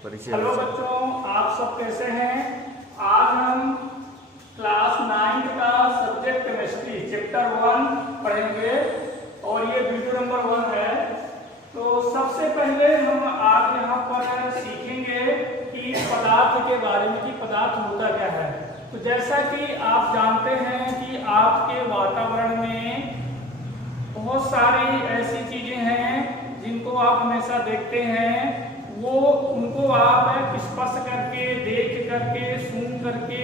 परिचय। हेलो बच्चों, आप सब कैसे हैं? आज हम क्लास 9 का सब्जेक्ट केमिस्ट्री चैप्टर 1 पढ़ेंगे और ये वीडियो नंबर 1 है। तो सबसे पहले हम आज यहाँ पर सीखेंगे कि पदार्थ के बारे में कि पदार्थ होता क्या है। तो जैसा कि आप जानते हैं कि आपके वातावरण में बहुत सारी ऐसी चीजें हैं जिनको आप हमेशा देखते हैं, वो उनको आप स्पर्श करके, देख करके, सुन करके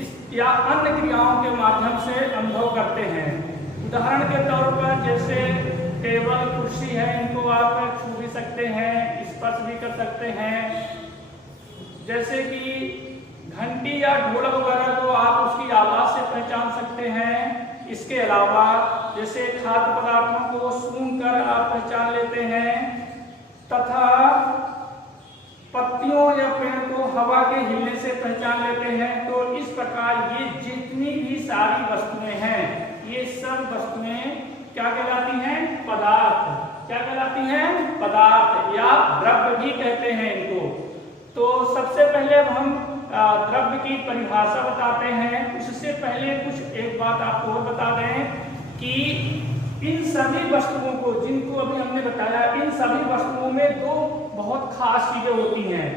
इस या अन्य क्रियाओं के माध्यम से अनुभव करते हैं। उदाहरण के तौर पर जैसे टेबल, कुर्सी है, इनको आप छू भी सकते हैं, स्पर्श भी कर सकते हैं। जैसे कि घंटी या ढोलक वगैरह को आप उसकी आवाज से पहचान सकते हैं। इसके अलावा जैसे खाद्य पदार्थों को सूंघकर आप पहचान लेते हैं तथा पत्तियों या पेड़ को हवा के हिलने से पहचान लेते हैं। तो इस प्रकार ये जितनी भी सारी वस्तुएं हैं, ये सब वस्तुएं क्या कहलाती हैं? पदार्थ। क्या कहलाती हैं? पदार्थ या द्रव्य भी कहते हैं इनको। तो सबसे पहले हम द्रव्य की परिभाषा बताते हैं। उससे पहले कुछ एक बात आपको और बता दें कि इन सभी वस्तुओं को, जिनको अभी हमने बताया, इन सभी वस्तुओं में दो बहुत खास चीजें होती हैं।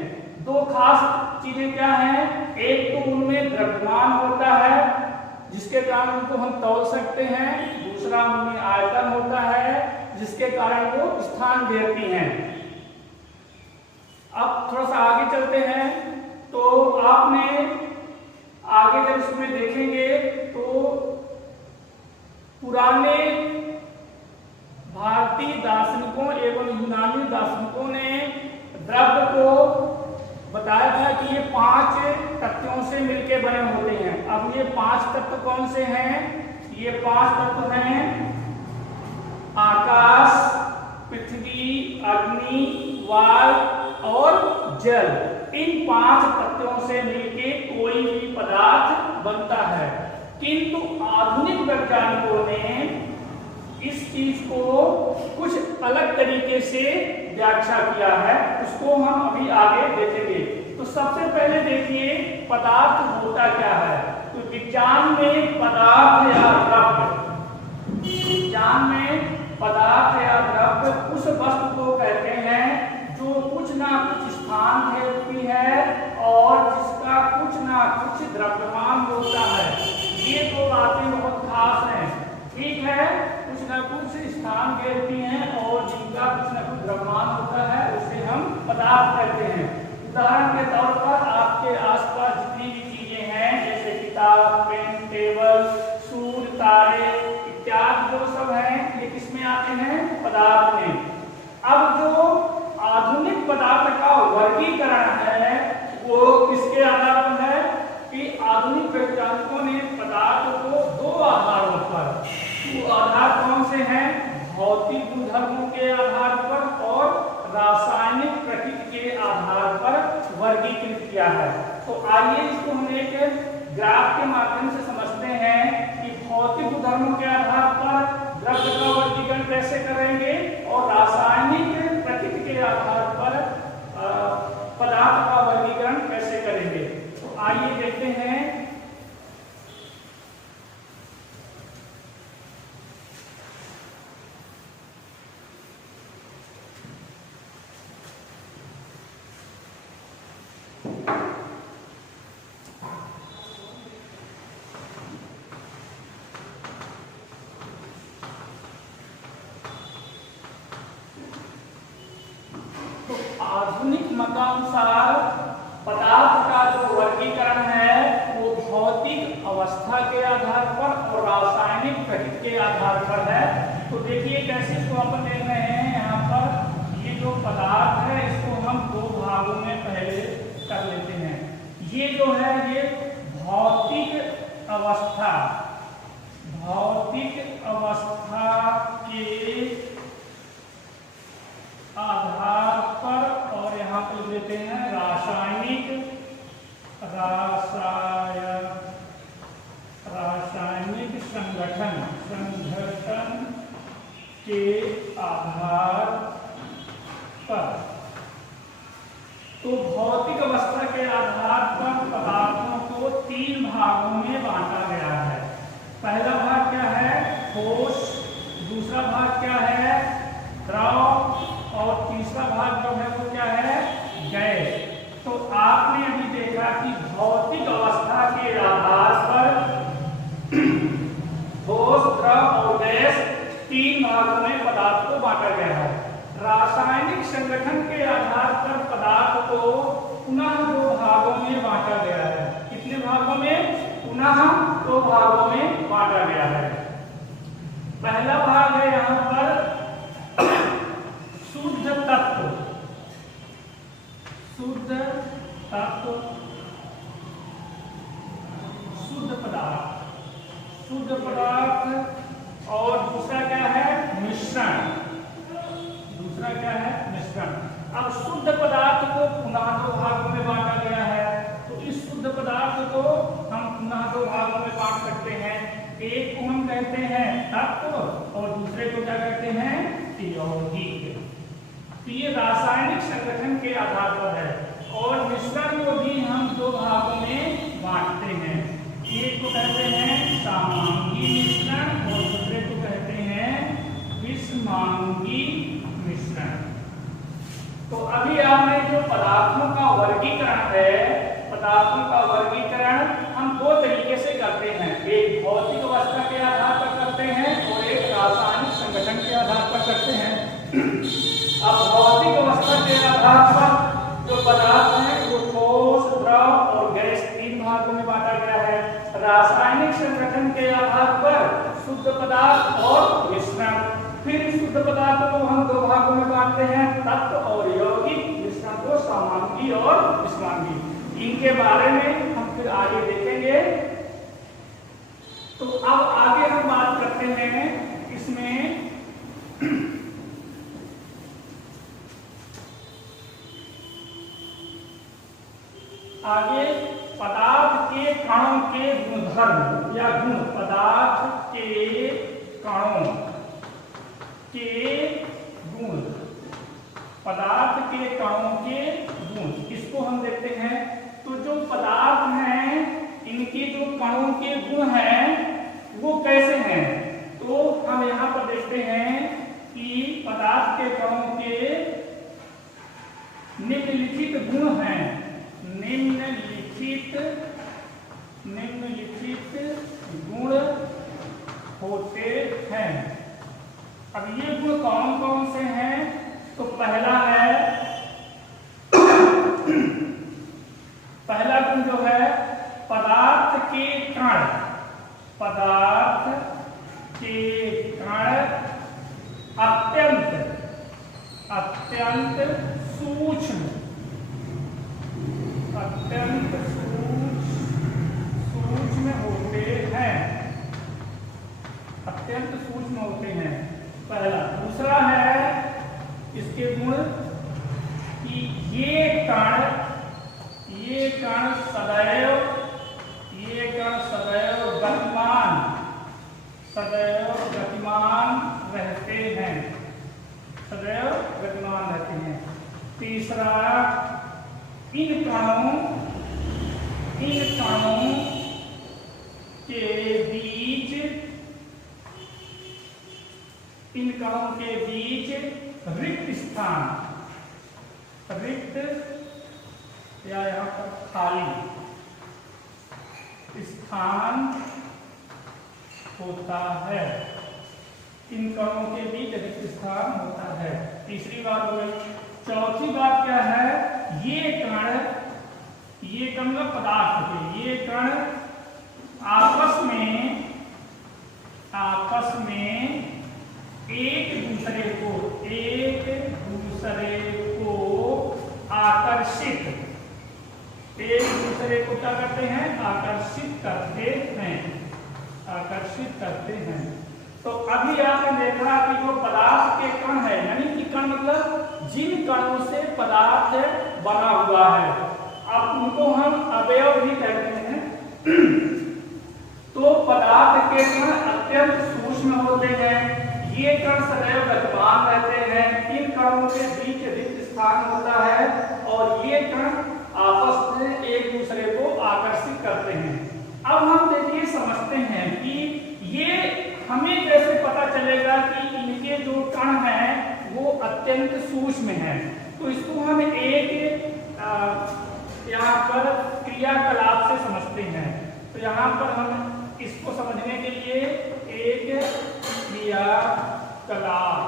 दो खास चीजें क्या हैं? एक तो उनमें द्रव्यमान होता है जिसके कारण उनको हम तौल सकते हैं। दूसरा उनमें आयतन होता है जिसके कारण वो स्थान घेरती हैं। अब थोड़ा सा आगे चलते हैं तो आपने आगे जब इसमें देखेंगे तो पुराने भारतीय दार्शनिकों एवं यूनानी दार्शनिकों ने द्रव्य को बताया था कि ये 5 तत्वों से मिलकर बने होते हैं। अब ये 5 तत्व कौन से हैं? ये 5 तत्व हैं आकाश, पृथ्वी, अग्नि, वायु और जल। इन 5 तत्वों से मिलकर कोई भी पदार्थ बनता है। किंतु आधुनिक वैज्ञानिकों ने इस चीज को कुछ अलग तरीके से व्याख्या किया है, उसको हम अभी आगे देखेंगे। तो सबसे पहले देखिए पदार्थ होता क्या है। तो विज्ञान में पदार्थ या द्रव्य, विज्ञान में पदार्थ या द्रव्य उस वस्तु को कहते हैं जो कुछ ना कुछ स्थान घेरती है और जिसका कुछ ना कुछ द्रव्यमान होता है। ये दो बातें बहुत खास हैं, ठीक है। कुछ ना कुछ स्थान घेरती हैं और जिनका कुछ ना कुछ द्रव्यमान होता है, उसे हम पदार्थ कहते हैं। उदाहरण के तौर पर आपके आसपास जितनी भी चीजें हैं जैसे किताब, पेन, टेबल, सूर्य, तारे इत्यादि जो सब हैं, ये किसमें आते हैं? पदार्थ में। अब जो आधुनिक पदार्थ का वर्गीकरण है वो किसके आधार पर है? कि आधुनिक वैज्ञानिकों ने पदार्थ को 2 आधारों पर, वो आधार कौन से हैं? भौतिक गुणधर्मों के आधार पर और रासायनिक प्रकृति के आधार पर वर्गीकृत किया है। तो आइए इसको हम एक ग्राफ के माध्यम से समझते हैं कि भौतिक गुणधर्मों के आधार पर द्रव्य का वर्गीकरण कैसे करेंगे और रासायनिक प्रकृति के आधार पर पदार्थ का वर्गीकरण कैसे करेंगे। तो आइए देखते हैं। आधुनिक मतानुसार पदार्थ का जो वर्गीकरण है वो भौतिक अवस्था के आधार पर और रासायनिक प्रकृति के आधार पर है। तो देखिए कैसे इसको अपन देख रहे हैं। यहाँ पर ये जो पदार्थ है इसको हम 2 भागों में पहले कर लेते हैं। ये जो है ये भौतिक अवस्था, भौतिक अवस्था के आधार पर, और यहाँ पर लेते हैं रासायनिक संगठन के आधार पर। तो भौतिक अवस्था के आधार पर पदार्थों को 3 भागों में बांटा गया है। पहला भाग क्या है? ठोस, दूसरा भाग क्या है? द्रव, और तीसरा भाग जो है वो क्या है? गैस। तो आपने अभी देखा कि भौतिक अवस्था के आधार पर ठोस, द्रव और गैस 3 भागों में पदार्थ को बांटा गया है। रासायनिक संगठन के आधार पर पदार्थ को पुनः 2 भागों में बांटा गया है। कितने भागों में? पुनः 2 भागों में बांटा गया है। पहला भाग है यहाँ पर शुद्ध तत्व, शुद्ध तत्व, शुद्ध पदार्थ, शुद्ध पदार्थ। और दूसरा क्या है? मिश्रण। दूसरा क्या है? मिश्रण। अब शुद्ध पदार्थ को पुनः 2 भागों में बांटा गया है, तो इस शुद्ध पदार्थ को हम पुनः 2 भागों में बांट सकते हैं। एक को हम कहते हैं तत्व और दूसरे को क्या कहते हैं? यौगिक। तो ये रासायनिक संगठन के आधार पर है। और मिश्रण को भी हम 2 भागों में बांटते हैं। एक को कहते हैं समांगी मिश्रण और दूसरे को कहते हैं विषमांगी मिश्रण। तो अभी आपने जो पदार्थों का वर्गीकरण है, पदार्थों का वर्गीकरण हम 2 तरीके से करते हैं। एक भौतिक अवस्था के आधार पर करते हैं और एक रासायनिक संगठन के आधार पर करते हैं। अब भौतिक अवस्था के आधार पर जो पदार्थ है वो ठोस, द्रव और गैस 3 भागों में बांटा गया है। रासायनिक संगठन के आधार पर शुद्ध पदार्थ और मिश्रण। फिर शुद्ध पदार्थ को हम 2 भागों में बांटते हैं, तत्व और यौगिक। मिश्रण को समांगी और विषमांगी। इनके बारे में हम फिर आगे देखेंगे। तो अब आगे हम बात करते हैं इसमें आगे पदार्थ के कणों के गुणधर्म या गुण। पदार्थ के कणों के गुण, पदार्थ के कणों के गुण, इसको हम देखते हैं। तो जो पदार्थ हैं इनके जो कणों के गुण हैं वो कैसे हैं? तो हम यहाँ पर देखते हैं कि पदार्थ के कणों के निम्नलिखित गुण हैं। निम्नलिखित गुण होते हैं। अब ये गुण कौन कौन से हैं? तो पहला है पहला गुण जो है पदार्थ के कण। पदार्थ के कण अत्यंत सूक्ष्म, अत्यंत सूक्ष्म होते हैं। अत्यंत सूक्ष्म होते हैं, पहला। दूसरा है इसके गुण कि ये कण सदैव गतिमान रहते हैं, सदैव गतिमान रहते हैं। तीसरा, इन कणों के बीच रिक्त स्थान, रिक्त या यहाँ पर खाली स्थान होता है। इन कणों के बीच रिक्त स्थान होता है। तीसरी बात हो गई। चौथी बात क्या है? ये कण पदार्थ के, ये कण आपस में एक दूसरे को आकर्षित, एक दूसरे को क्या करते हैं? आकर्षित करते हैं। तो अभी आपने देखा कि जो पदार्थ के कण है, यानी कि कण मतलब जिन कणों से पदार्थ बना हुआ है, अब उनको हम अवयव भी कहते हैं। तो पदार्थ के कण अत्यंत सूक्ष्म होते हैं। ये कण सदैव गतिमान रहते हैं। इन कणों के बीच रिक्त स्थान होता है और और ये कण आपस में एक दूसरे को आकर्षित करते हैं। अब हम देखिए समझते हैं कि ये हमें कैसे पता चलेगा कि इनके जो कण हैं वो अत्यंत सूक्ष्म हैं। तो इसको हम एक यहाँ पर क्रियाकलाप से समझते हैं। तो यहाँ पर हम इसको समझने के लिए एक क्रियाकलाप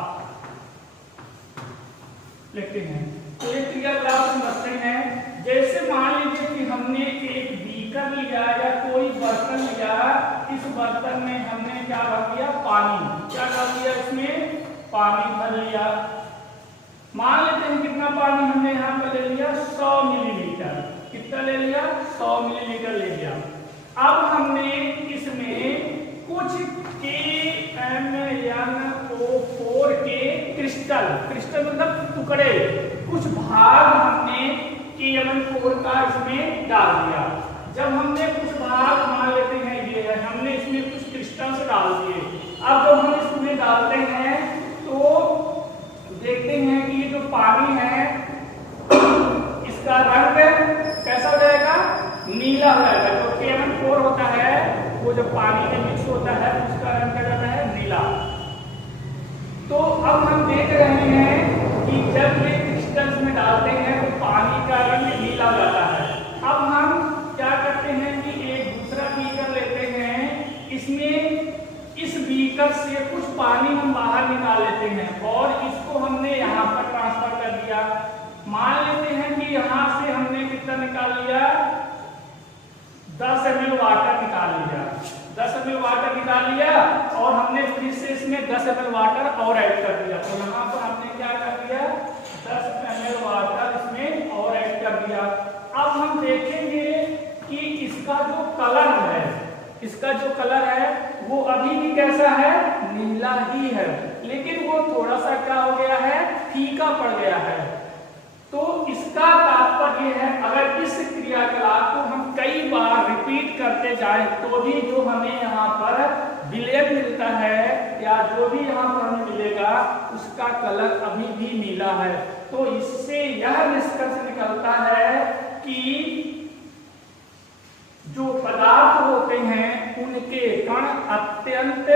लेते हैं। तो एक क्रियाकलाप समझते हैं। जैसे मान लीजिए कि हमने एक बीकर लिया या कोई बर्तन लिया, इस बर्तन में हमने क्या भर दिया, पानी। क्या डाल दिया इसमें, पानी भर लिया। मान लेते हैं कितना पानी हमने यहाँ पर ले लिया, 100 मिलीलीटर। कितना ले लिया, 100 मिलीलीटर ले लिया। अब हमने इसमें कुछ KMnO4 के क्रिस्टल मतलब टुकड़े, कुछ भाग हमने KMnO4 का इसमें डाल दिया। जब हमने कुछ भाग मान लेते हैं ये है, हमने इसमें कुछ क्रिस्टल्स डाल दिए। अब जब हम इसमें डालते हैं तो देखते हैं कि ये जो पानी है इसका रंग कैसा हो जाएगा, नीला हो जाएगा। जो KMnO4 होता है वो जब पानी में मिक्स होता है उसका रंग क्या जाता है, नीला। तो अब हम देख रहे हैं कि जब ये क्रिस्टल्स में डालते हैं तो पानी का रंग नीला हो जाता है। अब हम क्या करते हैं कि एक दूसरा बीकर लेते हैं, इसमें इस बीकर से कुछ पानी हम बाहर निकाल लेते हैं और इसको हमने यहाँ पर ट्रांसफर कर दिया। मान लेते हैं कि यहाँ से हमने कितना निकाल लिया, 10 ml वाटर निकाल लिया। 10 ml वाटर निकाल लिया और हमने फिर से इसमें 10 ml वाटर और ऐड कर दिया। तो यहाँ पर हमने क्या कर दिया, 10 ml वाटर इसमें और ऐड कर दिया। अब हम देखेंगे कि इसका जो कलर है, इसका जो कलर है वो अभी भी कैसा है, नीला ही है, लेकिन वो थोड़ा सा क्या हो गया है, फीका पड़ गया है। तो इसका तात्पर्य है अगर इस क्रियाकलाप को हम कई बार रिपीट करते जाएं तो भी जो हमें यहाँ पर विलेय मिलता है या जो भी यहाँ पर हमें मिलेगा उसका कलर अभी भी नीला है। तो इससे यह निष्कर्ष निकलता है कि जो पदार्थ होते हैं उनके कण अत्यंत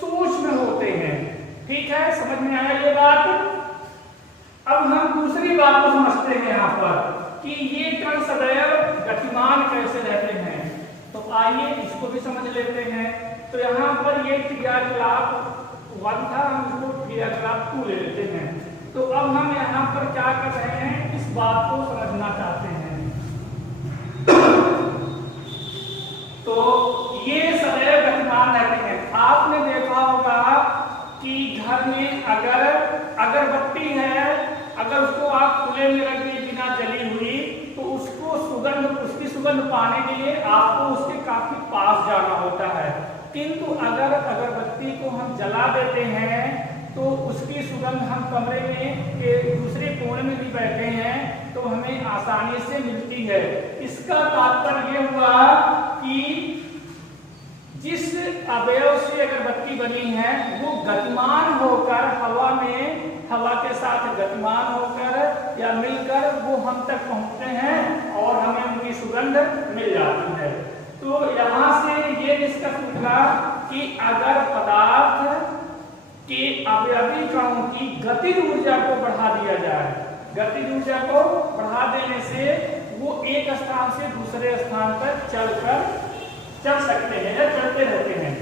सूक्ष्म होते हैं। ठीक है, समझ में आया ये बात। अब हम दूसरी बात को समझते हैं यहाँ पर कि ये कण सदैव गतिमान कैसे रहते हैं। तो आइए इसको भी समझ लेते हैं। तो यहाँ पर ये क्रियाकलाप 1 था, हम इसको क्रियाकलाप 2 ले लेते हैं। तो अब हम यहाँ पर क्या कर रहे हैं, इस बात को समझना चाहते हैं। तो ये सदैव गतिमान रहते हैं। आपने देखा होगा कि घर में अगर अगरबत्ती है, अगर उसको आप खुले में रख दिए बिना जली हुई तो उसको उसकी सुगंध पाने के लिए आपको उसके काफी पास जाना होता है। किंतु अगर अगरबत्ती को हम जला देते हैं तो उसकी सुगंध हम कमरे में के दूसरे कोने में भी बैठे हैं तो हमें आसानी से मिलती है। इसका तात्पर्य हुआ कि जिस अवयव से अगरबत्ती बनी है वो गतिमान होकर हवा के साथ गतिमान होकर या मिलकर वो हम तक पहुंचते हैं और हमें उनकी सुगंध मिल जाती है। तो यहाँ से ये निष्कर्ष निकला कि अगर पदार्थ के अवयवी कणों की गतिज ऊर्जा को बढ़ा दिया जाए, गतिज ऊर्जा को बढ़ा देने से वो एक स्थान से दूसरे स्थान पर चल सकते हैं या चलते रहते हैं।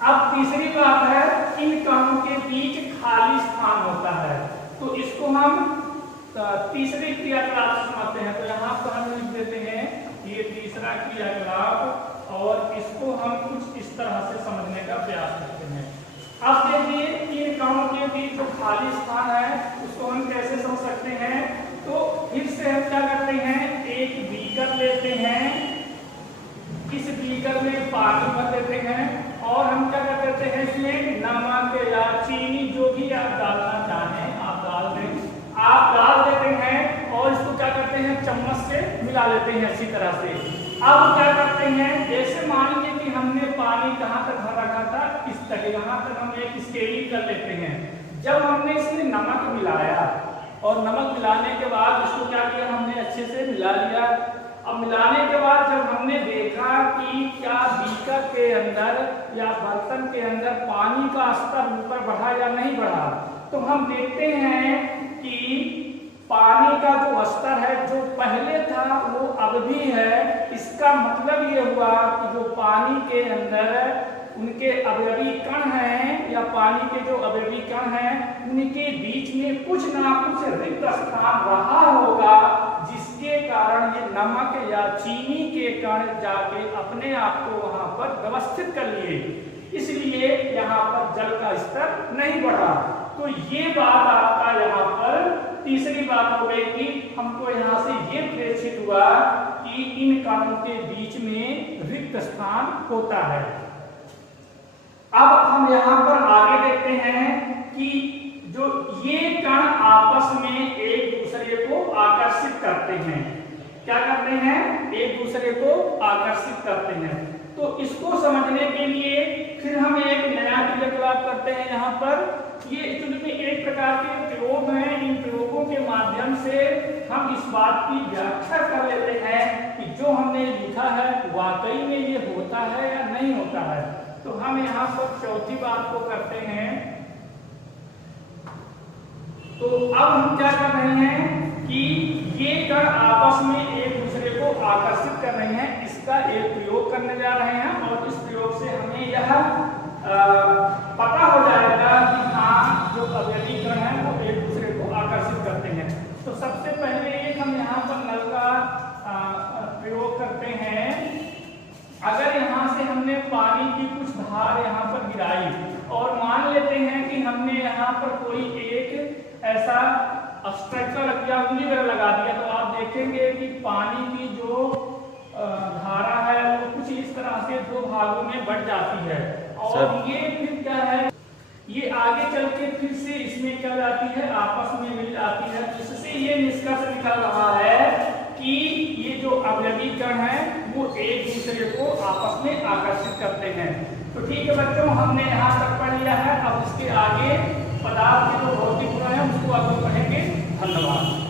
अब तीसरी बात है, इन कणों के बीच खाली स्थान होता है। तो इसको हम तीसरी क्रियाकलाप समझते हैं। तो यहाँ पर हम लिख देते हैं ये तीसरा क्रियाकलाप और इसको हम कुछ इस तरह से समझने का प्रयास करते हैं। अब देखिए इन कणों के बीच जो खाली स्थान है उसको हम कैसे समझ सकते हैं। तो फिर से हम क्या करते हैं, एक बीकर लेते हैं, इस बीकर में पानी भर देते हैं और हम क्या कर देते हैं इसमें नमक या चीनी जो भी आप डालना चाहें आप डाल देते हैं और इसको क्या करते हैं चम्मच से मिला लेते हैं इसी तरह से। अब क्या करते हैं, जैसे मान लीजिए कि हमने पानी कहाँ तक भर रखा था, इस तक, यहाँ तक हम एक स्केलिंग कर लेते हैं। जब हमने इसमें नमक मिलाया और नमक मिलाने के बाद अच्छे से मिला लिया। अब मिलाने के बाद जब हमने देखा कि क्या बीकर के अंदर या बर्तन के अंदर पानी का स्तर ऊपर बढ़ा या नहीं बढ़ा, तो हम देखते हैं कि पानी का जो स्तर है जो पहले था वो अब भी है। इसका मतलब ये हुआ कि जो पानी के अंदर उनके अवयवी कण हैं या पानी के जो अवयवी कण हैं उनके बीच में कुछ ना कुछ रिक्त स्थान रहा होगा, जिसके कारण ये नमक या चीनी के कण जाके अपने आप को वहां पर व्यवस्थित कर लिए, इसलिए यहाँ पर जल का स्तर नहीं बढ़ा। तो ये बात आपका यहाँ पर तीसरी बात हो गई कि हमको यहाँ से ये प्रेक्षित हुआ कि इन कणों के बीच में रिक्त स्थान होता है। अब हम यहाँ पर आगे देखते हैं कि जो ये कण आपस में एक दूसरे को आकर्षित करते हैं। क्या करते हैं? एक दूसरे को आकर्षित करते हैं। तो इसको समझने के लिए फिर हम एक नया क्रियाकलाप करते हैं। यहाँ पर ये चूंकि एक प्रकार के प्रयोग हैं, इन प्रयोगों के माध्यम से हम इस बात की व्याख्या कर लेते हैं कि जो हमने लिखा है वाकई में ये होता है या नहीं होता है। तो हम यहाँ पर चौथी बात को करते हैं। तो अब हम क्या कर रहे हैं कि ये कण आपस में एक दूसरे को आकर्षित कर रहे हैं, इसका एक प्रयोग करने जा रहे हैं और इस प्रयोग से हमें यह पता हो जाएगा कि हाँ जो अवयवी कण हैं वो एक दूसरे को आकर्षित करते हैं। तो सबसे पहले एक हम यहाँ पर नल का प्रयोग करते हैं। अगर यहाँ से हमने पानी की कुछ धार यहाँ पर गिराई और मान लेते हैं कि हमने यहाँ पर कोई एक ऐसा स्ट्रक्चर या उंगली वगैरह लगा दिया, तो आप देखेंगे कि पानी की जो धारा है वो कुछ इस तरह से दो भागों में बढ़ जाती है और ये फिर क्या है, ये आगे चल के फिर से इसमें क्या जाती है, आपस में मिल जाती है। जिससे ये निष्कर्ष निकल रहा है कि ये जो अवयवी कण हैं वो एक दूसरे को आपस में आकर्षित करते हैं। तो ठीक है बच्चों, हमने यहाँ तक पढ़ लिया है। अब इसके आगे पदार्थ के जो भौतिक गुण है उसको आगे पढ़ेंगे। धन्यवाद।